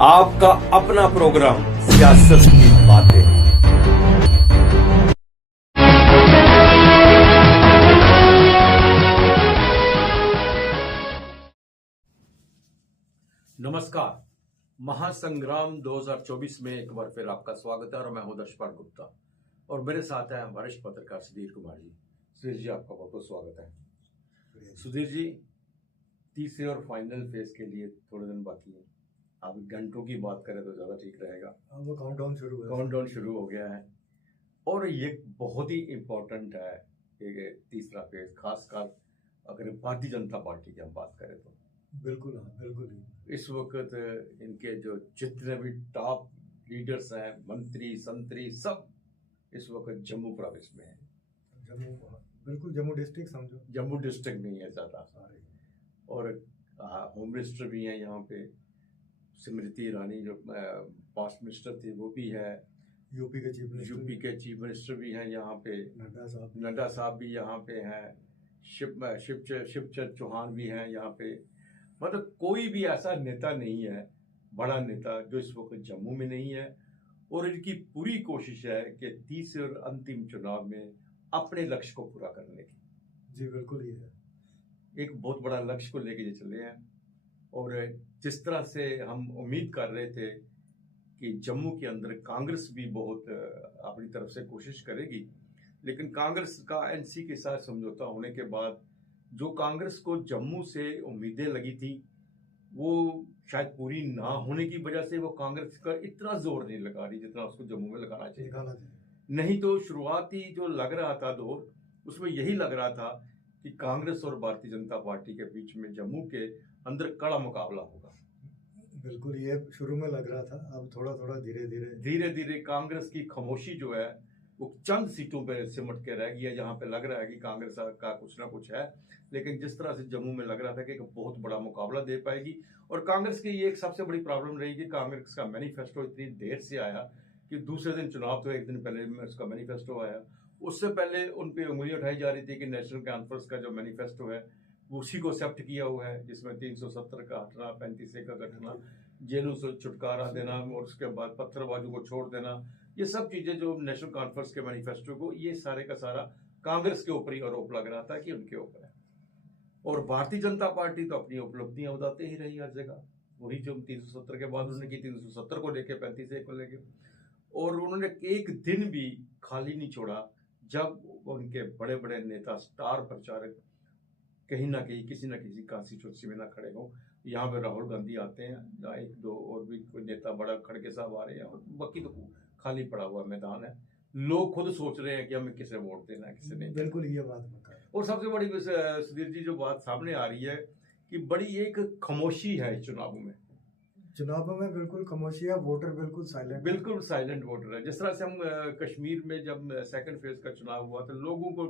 आपका अपना प्रोग्राम सियासत की बातें। नमस्कार, महासंग्राम 2024 में एक बार फिर आपका स्वागत है और मैं हूं दशपाल गुप्ता और मेरे साथ हैं वरिष्ठ पत्रकार सुधीर कुमार जी। सुधीर जी, आपका बहुत बहुत स्वागत है। सुधीर जी, तीसरे और फाइनल फेज के लिए थोड़े दिन बाकी है। आप घंटों की बात करें तो ज़्यादा ठीक रहेगा। वो काउंटडाउन शुरू हो गया है और ये बहुत ही इम्पोर्टेंट है ये तीसरा फेज, खासकर अगर भारतीय जनता पार्टी की हम बात करें तो। बिल्कुल, हाँ, बिल्कुल ही। इस वक्त इनके जो जितने भी टॉप लीडर्स हैं, मंत्री संतरी, सब इस वक्त जम्मू प्रोविंस में है। बिल्कुल जम्मू डिस्ट्रिक्ट समझो। जम्मू डिस्ट्रिक्ट में ही है ज़्यादा सारे। और होम मिनिस्टर भी हैं यहाँ पे, स्मृति ईरानी जो पास्ट मिनिस्टर थी वो भी है। यूपी के चीफ मिनिस्टर भी हैं यहाँ पे। नड्डा साहब भी यहाँ पे हैं। शिवचंद्र चौहान भी हैं यहाँ पे। मतलब कोई भी ऐसा नेता नहीं है, बड़ा नेता, जो इस वक्त जम्मू में नहीं है। और इनकी पूरी कोशिश है कि तीसरे और अंतिम चुनाव में अपने लक्ष्य को पूरा करने की। जी बिल्कुल ही है। एक बहुत बड़ा लक्ष्य को लेके चले हैं और जिस तरह से हम उम्मीद कर रहे थे कि जम्मू के अंदर कांग्रेस भी बहुत अपनी तरफ से कोशिश करेगी, लेकिन कांग्रेस का एनसी के साथ समझौता होने के बाद जो कांग्रेस को जम्मू से उम्मीदें लगी थी वो शायद पूरी ना होने की वजह से वो कांग्रेस का इतना जोर नहीं लगा रही जितना उसको जम्मू में लगाना चाहिए। नहीं तो शुरुआती जो लग रहा था दौर, उसमें यही लग रहा था कि कांग्रेस और भारतीय जनता पार्टी के बीच में जम्मू के अंदर कड़ा मुकाबला होगा। बिल्कुल, ये शुरू में लग रहा था, अब थोड़ा थोड़ा धीरे धीरे कांग्रेस की खामोशी जो है वो चंद सीटों पे सिमट के रह गई है, जहां पे लग रहा है कि कांग्रेस का कुछ ना कुछ है। लेकिन जिस तरह से जम्मू में लग रहा था कि एक बहुत बड़ा मुकाबला दे पाएगी। और कांग्रेस की ये एक सबसे बड़ी प्रॉब्लम रहेगी, कांग्रेस का मैनिफेस्टो इतनी देर से आया कि दूसरे दिन चुनाव तो एक दिन पहले उसका मैनिफेस्टो आया। उससे पहले उन पे उंगली उठाई जा रही थी कि नेशनल कॉन्फ्रेंस का जो मैनिफेस्टो है उसी को एक्सेप्ट किया हुआ है, जिसमें 370 का हटना, 35A का घटना, जेलों से छुटकारा देना और उसके बाद पत्थरबाजों को छोड़ देना, ये सब चीजें जो नेशनल कॉन्फ्रेंस के मैनिफेस्टो को, ये सारे का सारा कांग्रेस के ऊपर ही आरोप लग रहा था कि उनके ऊपर है। और भारतीय जनता पार्टी तो अपनी उपलब्धियां बताते ही रही हर जगह। वही जो 370 के बाद उन्होंने की, 370 को लेके, 35A को लेके। और उन्होंने एक दिन भी खाली नहीं छोड़ा जब उनके बड़े बड़े नेता, स्टार प्रचारक कहीं ना कहीं किसी न किसी कॉन्स्टिट्यूंसी में ना खड़े हो। यहाँ पे राहुल गांधी आते हैं, या एक दो और भी कोई नेता, बड़ा खड़के साहब आ रहे हैं, और बाकी तो खाली पड़ा हुआ मैदान है। लोग खुद सोच रहे हैं कि हमें किसे वोट देना है, किसे नहीं। बिल्कुल ये बात। और सबसे बड़ी सुधीर जी जो बात सामने आ रही है कि बड़ी एक खामोशी है इस चुनावों में। बिल्कुल खामोशी है, वोटर बिल्कुल साइलेंट वोटर है। जिस तरह से हम कश्मीर में जब सेकंड फेज का चुनाव हुआ तो लोगों को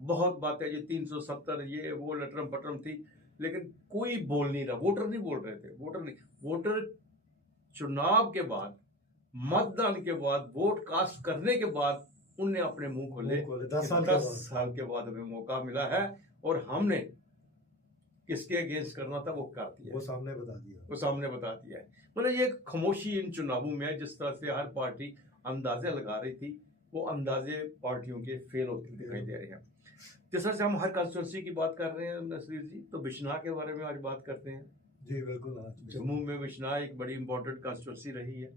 बहुत बातें, ये 370 ये वो लटरम पटरम थी, लेकिन कोई बोल नहीं रहा। वोटर नहीं बोल रहे थे। वोटर चुनाव के बाद, मतदान के बाद, वोट कास्ट करने के बाद उनने अपने मुंह खोले। 10 साल के बाद हमें मौका मिला है और हमने किसके अगेंस्ट करना था वो कर दिया, वो सामने बता दिया है। मतलब ये खामोशी इन चुनावों में, जिस तरह से हर पार्टी अंदाजे लगा रही थी, वो अंदाजे पार्टियों के फेल होते दिखाई दे रहे हैं। जिस तरह से हम हर कॉन्स्टिट्यूंसी की बात कर रहे हैं नसीर जी, तो बिश्नाह के बारे में आज बात करते हैं। जी बिल्कुल। जम्मू में बिश्नाह एक बड़ी इंपॉर्टेंट कॉन्स्टिट्यूंसी रही है।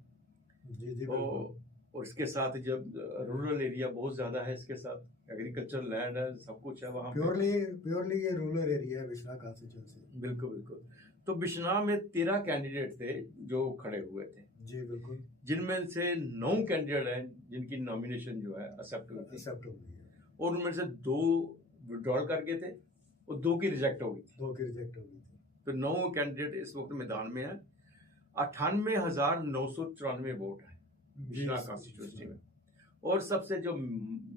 जी और इसके साथ जब रूरल एरिया बहुत ज्यादा है, इसके साथ एग्रीकल्चर लैंड है, सब कुछ है वहाँ। प्योरली ये रूरल एरिया है बिश्नाह कॉन्स्टिट्यूंसी। बिल्कुल। तो बिश्नाह में 13 कैंडिडेट थे जो खड़े हुए थे। जी बिल्कुल। जिनमें से 9 कैंडिडेट हैं जिनकी नॉमिनेशन जो है एक्सेप्ट हुई है, और उनमें से 2 विड्रॉल करके थे और 2 की रिजेक्ट हो गई थी। तो 9 कैंडिडेट इस वक्त मैदान में है। 98,994 वोट है बिश्नाह कॉन्स्टिट्यूंसी में। और सबसे जो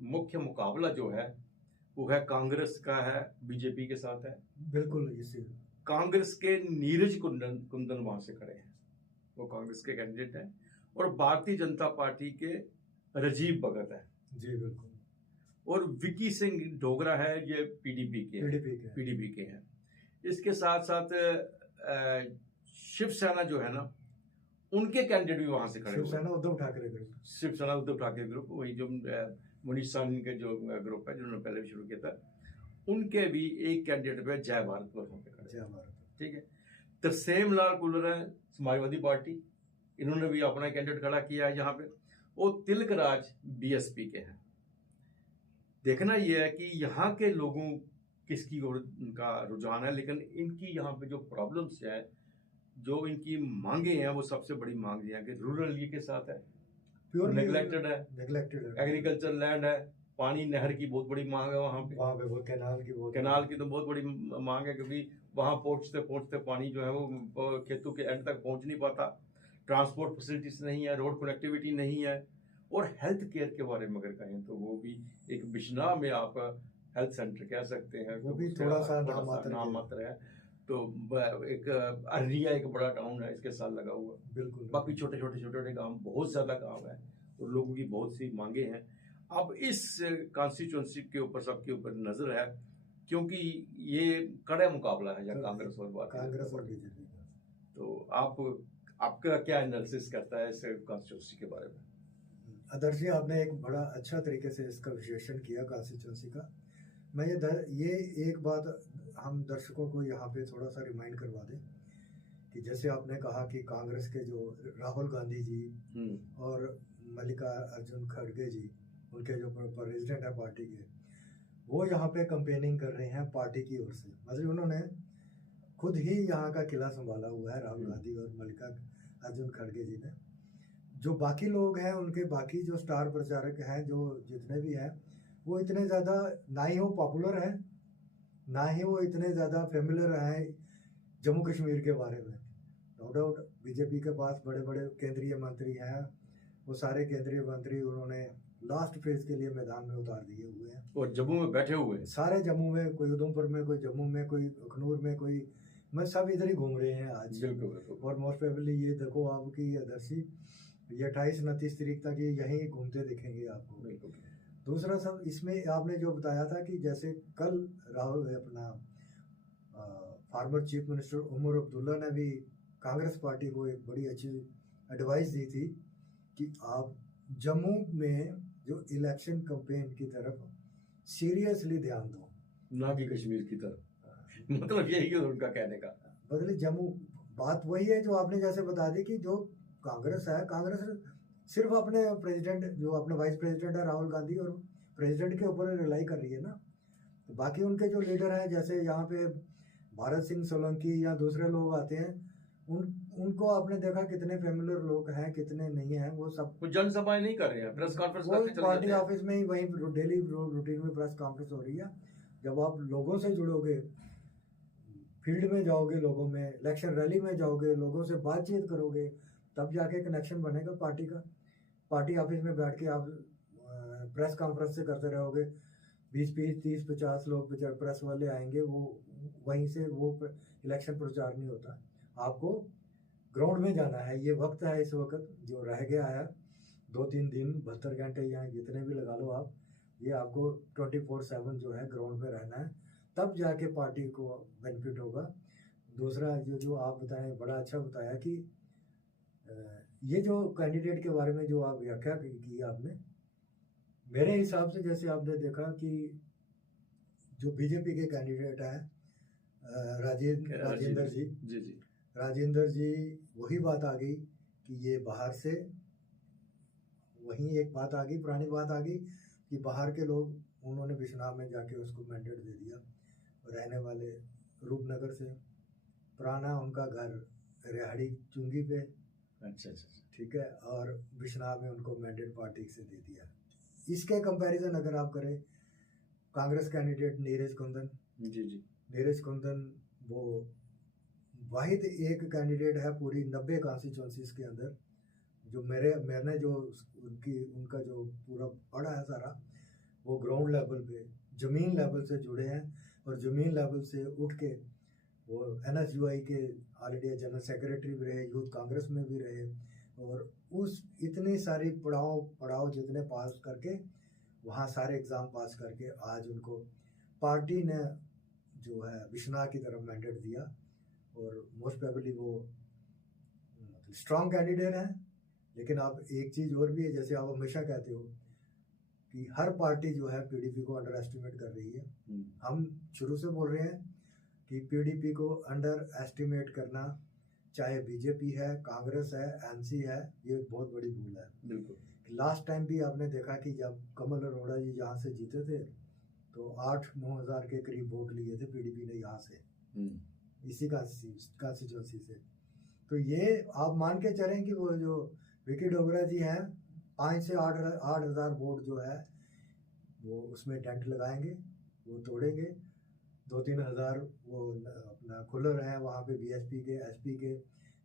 मुख्य मुकाबला जो है वो है कांग्रेस का है, बीजेपी के साथ है। बिल्कुल। कांग्रेस के नीरज कुंदन वहां से खड़े हैं, वो कांग्रेस के कैंडिडेट हैं। और भारतीय जनता पार्टी के राजीव भगत है। जी बिल्कुल। और विकी सिंह डोगरा है, ये पीडीपी के हैं। इसके साथ साथ शिवसेना जो है ना, उनके कैंडिडेट भी वहां से खड़े हुए। शिवसेना उद्धव ठाकरे ग्रुप, शिवसेना उद्धव ठाकरे ग्रुप, वही जो मनीष साहनी के जो ग्रुप है जिन्होंने पहले भी शुरू किया था, उनके भी एक कैंडिडेट पे जय भारत पर वहां पे खड़े। जय भारत। ठीक है। तरसेम लाल कुलर है समाजवादी पार्टी, इन्होंने भी अपना कैंडिडेट खड़ा किया है यहाँ पे। वो तिलक राज बीएसपी के हैं। देखना यह है कि यहाँ के लोगों किसकी ओर उनका रुझान है, लेकिन इनकी यहाँ पे जो प्रॉब्लम्स है, जो इनकी मांगे हैं, वो सबसे बड़ी मांग ये है कि रूरल ये के साथ है, नेग्लेक्टेड है, एग्रीकल्चर लैंड है, पानी नहर की बहुत बड़ी मांग है वहाँ पे वो कैनाल की तो बहुत बड़ी मांग है, क्योंकि वहाँ पहुँचते पहुँचते पानी जो है वो खेतों के एंड तक पहुँच नहीं पाता, ट्रांसपोर्ट फैसिलिटीज नहीं है, रोड कनेक्टिविटी नहीं है। और हेल्थ केयर के बारे में अगर कहें तो वो भी एक बिश्नाह में आप हेल्थ सेंटर कह सकते हैं, वो भी थोड़ा सा नाम मात्र है। तो एक अररिया एक बड़ा टाउन है, इसके साथ लगा हुआ, बिल्कुल। बाकी छोटे छोटे गांव, बहुत ज्यादा गांव है, तो लोगों की बहुत सी मांगे हैं। अब इस कॉन्स्टिट्यूंसी के ऊपर सबके ऊपर नजर है, क्योंकि ये कड़ा मुकाबला है या कांग्रेस और बीजेपी। तो आपका क्या एनालिसिस करता है इस कॉन्स्टिट्यूंसी के बारे में? आदर्श जी, आपने एक बड़ा अच्छा तरीके से इसका विश्लेषण किया कॉन्स्टिट्यूंसी का। मैं ये एक बात हम दर्शकों को यहाँ पे थोड़ा सा रिमाइंड करवा दें कि जैसे आपने कहा कि कांग्रेस के जो राहुल गांधी जी और मल्लिकार्जुन खड़गे जी, उनके जो प्रेसिडेंट है पार्टी के, वो यहाँ पे कंपेनिंग कर रहे हैं पार्टी की ओर से। मतलब उन्होंने खुद ही यहाँ का किला संभाला हुआ है, राहुल गांधी और मल्लिकार्जुन खड़गे जी ने। जो बाकी लोग हैं, उनके बाकी जो स्टार प्रचारक हैं, जो जितने भी हैं, वो इतने ज़्यादा ना ही वो पॉपुलर हैं, ना ही वो इतने ज़्यादा फेमिलियर हैं जम्मू कश्मीर के बारे में। नो डाउट बीजेपी के पास बड़े बड़े केंद्रीय मंत्री हैं, वो सारे केंद्रीय मंत्री उन्होंने लास्ट फेज के लिए मैदान में उतार दिए हुए हैं और जम्मू में बैठे हुए हैं सारे। जम्मू में, कोई उधमपुर में, कोई जम्मू में, कोई अखनूर में, कोई मैं सब इधर ही घूम रहे हैं आज। बिल्कुल। और मोस्ट प्रोबेबली ये देखो आपकी आदर्शी, ये 28-29 तारीख तक ये यहीं घूमते दिखेंगे आपको। बिल्कुल। दूसरा सब इसमें आपने जो बताया था कि जैसे कल राहुल अपना former chief minister Omar Abdullah ने भी कांग्रेस पार्टी को एक बड़ी अच्छी एडवाइस दी थी कि आप जम्मू में जो इलेक्शन कैंपेन की तरफ सीरियसली ध्यान दो, ना कि कश्मीर की तरफ। मतलब यही है उनका कहने का। बदले जम्मू, बात वही है जो आपने जैसे बता दी कि जो कांग्रेस है, कांग्रेस सिर्फ अपने प्रेसिडेंट, जो अपने वाइस प्रेसिडेंट है राहुल गांधी, और प्रेसिडेंट के ऊपर रिलाई कर रही है ना। तो बाकी उनके जो लीडर हैं, जैसे यहाँ पे भारत सिंह सोलंकी या दूसरे लोग आते हैं, उनको आपने देखा कितने फेमिलियर लोग हैं, कितने नहीं हैं। वो सब जनसभाएं नहीं कर रहे हैं, प्रेस कॉन्फ्रेंस पार्टी ऑफिस में ही वहीं डेली रूटीन में प्रेस कॉन्फ्रेंस हो रही है। जब आप लोगों से जुड़ोगे, फील्ड में जाओगे, लोगों में इलेक्शन रैली में जाओगे, लोगों से बातचीत करोगे, तब जाके कनेक्शन बनेगा पार्टी का। पार्टी ऑफिस में बैठ के आप प्रेस कॉन्फ्रेंस से करते रहोगे, 20-20, 30-50 लोग प्रेस वाले आएंगे, वो वहीं से वो इलेक्शन प्रचार नहीं होता। आपको ग्राउंड में जाना है। ये वक्त है इस वक्त जो रह गया है, 2-3 दिन, 72 घंटे या जितने भी लगा लो आप, ये आपको 24/7 जो है ग्राउंड में रहना है, तब जाके पार्टी को बेनिफिट होगा। दूसरा जो आप बताएं, बड़ा अच्छा बताया कि ये जो कैंडिडेट के बारे में जो आप व्याख्या की आपने, मेरे हिसाब से जैसे आपने देखा कि जो बीजेपी के कैंडिडेट हैं राजेंद्र जी, राजेंद्र जी, वही बात आ गई कि ये बाहर से, वही एक बात आ गई, पुरानी बात आ गई कि बाहर के लोग, उन्होंने बिश्नाह में जाके उसको मैंडेट दे दिया। रहने वाले रूपनगर से, पुराना उनका घर रेहाड़ी चुंगी पे, अच्छा, ठीक है, और बिश्नाह में उनको मैंडेट पार्टी से दे दिया। इसके कंपैरिजन अगर आप करें, कांग्रेस कैंडिडेट नीरज कुंदन, नीरज कुंदन वो वाहिद एक कैंडिडेट है पूरी 90 कॉन्स्टिट्यूंसीज के अंदर, जो मैंने जो उनका जो पूरा पढ़ा है सारा, वो ग्राउंड लेवल पे, ज़मीन लेवल से जुड़े हैं, और ज़मीन लेवल से उठ के वो NSUI के ऑल इंडिया जनरल सेक्रेटरी भी रहे, यूथ कांग्रेस में भी रहे, और उस इतनी सारी पड़ाव जितने पास करके, वहाँ सारे एग्ज़ाम पास करके, आज उनको पार्टी ने जो है बिश्नाह की तरफ मैंडेट दिया, और मोस्ट प्रोबेबली वो स्ट्रांग कैंडिडेट हैं। लेकिन आप एक चीज़ और भी है, जैसे आप हमेशा कहते हो कि हर पार्टी जो है पीडीपी को अंडर एस्टिमेट कर रही है। हम शुरू से बोल रहे हैं कि पीडीपी को अंडर एस्टिमेट करना, चाहे बीजेपी है, कांग्रेस है, एमसी है, ये बहुत बड़ी भूल है। बिल्कुल। लास्ट टाइम भी आपने देखा कि जब कमल अरोड़ा जी यहाँ से जीते थे तो 8-9 हज़ार के करीब वोट लिए थे पीडीपी ने यहाँ से, इसी कॉन्स्टिट्यूंसी से। तो ये आप मान के चलें कि वो जो विकी डोगरा जी हैं 5 से 8 हज़ार वोट जो है वो उसमें डेंट लगाएंगे, वो तोड़ेंगे। 2-3 हज़ार वो अपना खुलर हैं वहाँ पे बीएसपी के, एसपी के,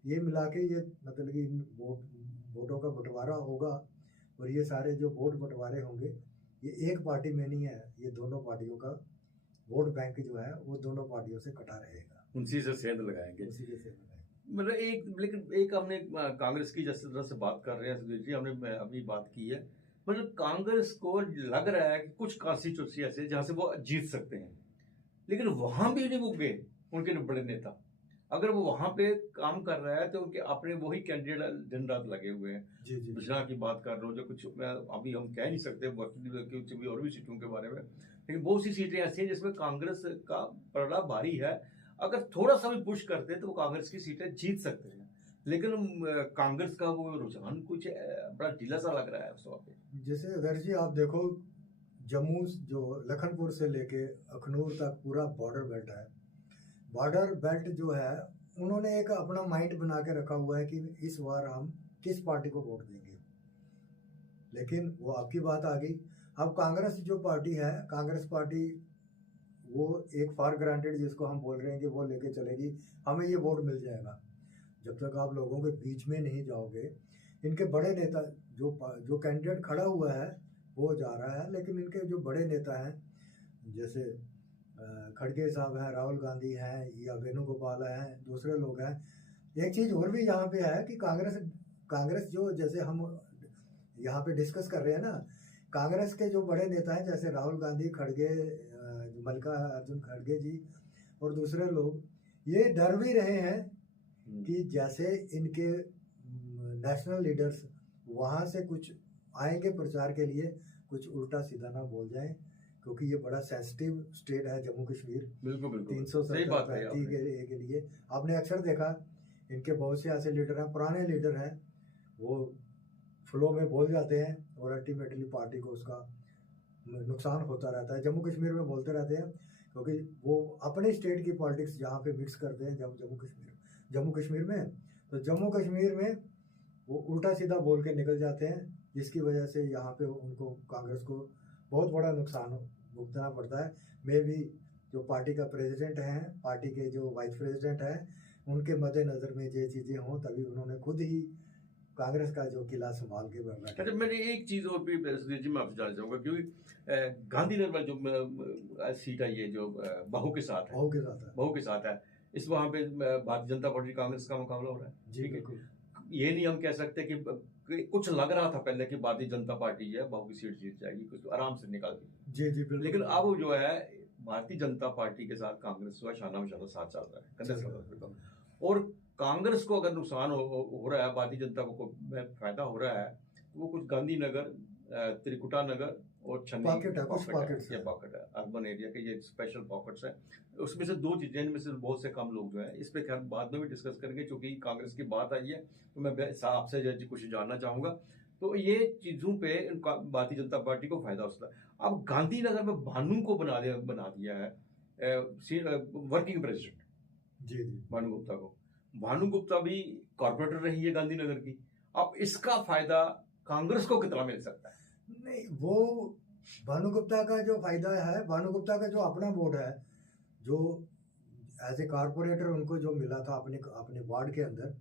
ये मिला के ये मतलब कि इन वोटों का बंटवारा होगा। और ये सारे जो वोट बंटवारे होंगे ये एक पार्टी में नहीं है, ये दोनों पार्टियों का वोट बैंक जो है वो दोनों पार्टियों से कटा रहेगा, उनसी से सेंध लगाएंगे। उसी के से लगाएंगे। मतलब लेकिन एक हमने कांग्रेस की जिस तरह से बात कर रहे हैं सुधीर जी, हमने अभी बात की है, मतलब कांग्रेस को लग रहा है कि कुछ कॉन्स्टिट्यूंसी ऐसे जहां से वो जीत सकते हैं, लेकिन वहां भी नहीं रुक गए उनके बड़े नेता। अगर वो वहां पे काम कर रहा है तो उनके अपने वही कैंडिडेट दिन रात लगे हुए हैं। जी जी। बिजला की बात कर रहा हूँ, जो कुछ अभी हम कह नहीं सकते कुछ भी और भी सीटों के बारे में, लेकिन बहुत सी सीटें ऐसी हैं जिसमें कांग्रेस का पलड़ा भारी है। अगर थोड़ा सा भी पुश करते तो वो कांग्रेस की सीटें जीत सकते हैं, लेकिन कांग्रेस का वो रुझान कुछ बड़ा ढीला सा लग रहा है उस वक्त पे। जैसे अगर जी आप देखो जम्मू जो लखनपुर से लेके अखनूर तक पूरा बॉर्डर बेल्ट है। बॉर्डर बेल्ट जो है उन्होंने एक अपना माइंड बना के रखा हुआ है कि इस बार हम किस पार्टी को वोट देंगे। लेकिन वो आपकी बात आ गई, अब कांग्रेस जो पार्टी है, कांग्रेस पार्टी वो एक फॉर ग्रांटेड जिसको हम बोल रहे हैं कि वो लेके चलेगी, हमें ये वोट मिल जाएगा। जब तक आप लोगों के बीच में नहीं जाओगे, इनके बड़े नेता जो कैंडिडेट खड़ा हुआ है वो जा रहा है, लेकिन इनके जो बड़े नेता हैं जैसे खड़गे साहब हैं, राहुल गांधी हैं या वेणुगोपाल हैं, दूसरे लोग हैं। एक चीज़ और भी यहाँ पे है कि कांग्रेस जो जैसे हम यहाँ पे डिस्कस कर रहे हैं ना, कांग्रेस के जो बड़े नेता हैं जैसे राहुल गांधी, खड़गे, मल्लिकार्जुन खड़गे जी और दूसरे लोग, ये डर भी रहे हैं कि जैसे इनके नेशनल लीडर्स वहाँ से कुछ आएंगे प्रचार के लिए, कुछ उल्टा सीधा ना बोल जाएं, क्योंकि ये बड़ा सेंसिटिव स्टेट है जम्मू कश्मीर। बिल्कुल 370 के लिए आपने अक्सर देखा इनके बहुत से ऐसे लीडर हैं, पुराने लीडर हैं, वो फ्लो में बोल जाते हैं और अल्टीमेटली पार्टी को उसका नुकसान होता रहता है। जम्मू कश्मीर में बोलते रहते हैं क्योंकि वो अपने स्टेट की पॉलिटिक्स जहाँ पे मिक्स करते हैं जम्मू कश्मीर में, तो जम्मू कश्मीर में वो उल्टा सीधा बोल के निकल जाते हैं, जिसकी वजह से यहाँ पे उनको कांग्रेस को बहुत बड़ा नुकसान भुगतना पड़ता है। मे भी जो पार्टी का प्रेसिडेंट हैं, पार्टी के जो वाइस प्रेसिडेंट हैं, उनके मद्देनज़र में ये चीज़ें हों, तभी उन्होंने खुद ही कांग्रेस का जो किला संभाल के बैठा। अच्छा, मैंने एक चीज़ और भी सुधीर जी मैं आपसे जानना चाहूँगा, क्योंकि गांधीनगर जो सीट है ये जो बहू के साथ है, इस वहाँ पे भारतीय जनता पार्टी कांग्रेस का मुकाबला हो रहा है। जी बिल्कुल। ये नहीं हम कह सकते कि कुछ लग रहा था पहले कि भारतीय जनता पार्टी है बहू की सीट जीत जाएगी, कुछ आराम से निकाल दी। जी जी बिल्कुल। लेकिन अब जो है भारतीय जनता पार्टी के साथ कांग्रेस का शाना माशाना साथ चल रहा है, कंधे से कंधे पे। और कांग्रेस को अगर नुकसान हो रहा है, भारतीय जनता को फायदा हो रहा है, तो वो कुछ गांधीनगर, त्रिकुटा नगर और छन्नी पॉकेट है, अर्बन एरिया के ये स्पेशल पॉकेट्स हैं। उसमें से दो चीजें, इनमें से बहुत से कम लोग जो हैं, इस पे खैर बाद में भी डिस्कस करेंगे, क्योंकि कांग्रेस की बात आई है तो मैं आपसे जज कुछ जानना चाहूंगा। तो ये चीजों पे भारतीय जनता पार्टी को फायदा होता है। अब गांधीनगर में भानु को बना दिया है वर्किंग प्रेसिडेंट, जी भानु गुप्ता को। भानु गुप्ता भी कॉर्पोरेटर रही है गांधीनगर की। अब इसका फायदा कांग्रेस को कितना मिल सकता है? नहीं, वो भानु गुप्ता का जो फायदा है, भानु गुप्ता का जो अपना वोट है, जो एज ए कारपोरेटर उनको जो मिला था अपने वार्ड के अंदर,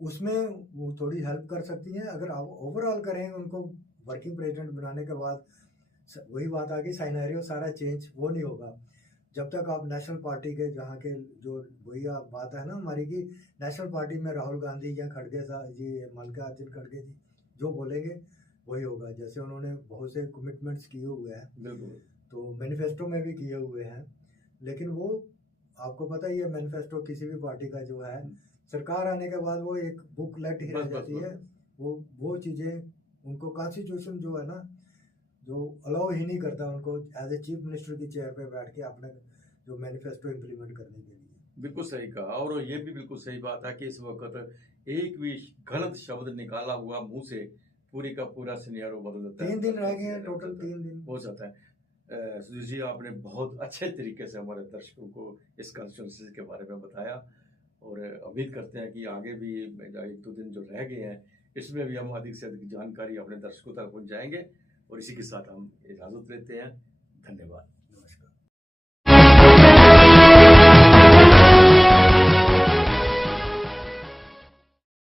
उसमें वो थोड़ी हेल्प कर सकती हैं। अगर ओवरऑल करें उनको वर्किंग प्रेसिडेंट बनाने के बाद, वही बात आ गई, साइनेरियो सारा चेंज वो नहीं होगा जब तक आप नेशनल पार्टी के जहाँ के जो वही बात है ना हमारी कि नेशनल पार्टी में राहुल गांधी या खड़गे साहब जी, मल्लिकार्जुन खड़गे जी जो बोलेंगे वही होगा। जैसे उन्होंने बहुत से कमिटमेंट्स किए हुए हैं, तो मैनिफेस्टो में भी किए हुए हैं, लेकिन वो आपको पता ही है मैनिफेस्टो किसी भी पार्टी का जो है सरकार आने के बाद वो एक बुकलेट ही रह बस, बस, जाती बस। है। वो चीज़ें उनको कॉन्स्टिट्यूशन जो है ना, जो अलाउ ही नहीं करता उनको एज ए चीफ मिनिस्टर की चेयर पे बैठ के अपने जो मैनिफेस्टो इम्प्लीमेंट करने के लिए। बिल्कुल सही कहा, और ये भी बिल्कुल सही बात है कि इस वक्त एक भी गलत शब्द निकाला हुआ मुंह से पूरी का पूरा सिनेरियो बदल देता है। 3 दिन रह गए हैं, टोटल 3 दिन। हो जाता है। सुधीर जी, आपने बहुत अच्छे तरीके से हमारे दर्शकों को इस कॉन्स्टिट्यूंसी के बारे में बताया, और उम्मीद करते हैं कि आगे भी 1-2 दिन जो रह गए हैं इसमें भी हम अधिक से अधिक जानकारी अपने दर्शकों तक पहुंचाएंगे, और इसी के साथ हम इजाज़त लेते हैं। धन्यवाद।